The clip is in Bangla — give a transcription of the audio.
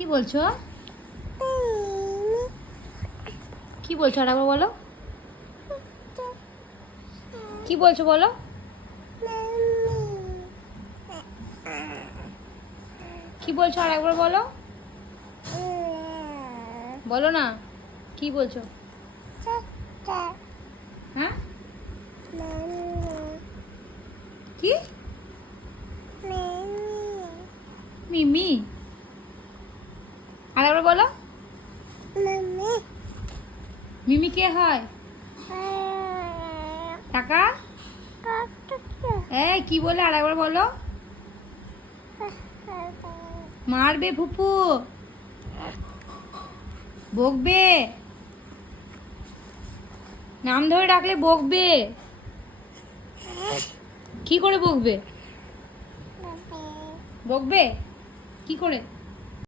কি বলছো? কি বলছো আরেকবার বলো। কি বলছো বলো। কি বলছো আরেকবার বলো। বলো না কি বলছো। হ্যাঁ কি মিমি আরেকবার বলো। মিমি কে হয়? টাকা এই কি বলে আরেকবার বলো। মারবে ফুপু, বকবে, নাম ধরে ডাকলে বকবে। কি করে বকবে? বকবে কি করে?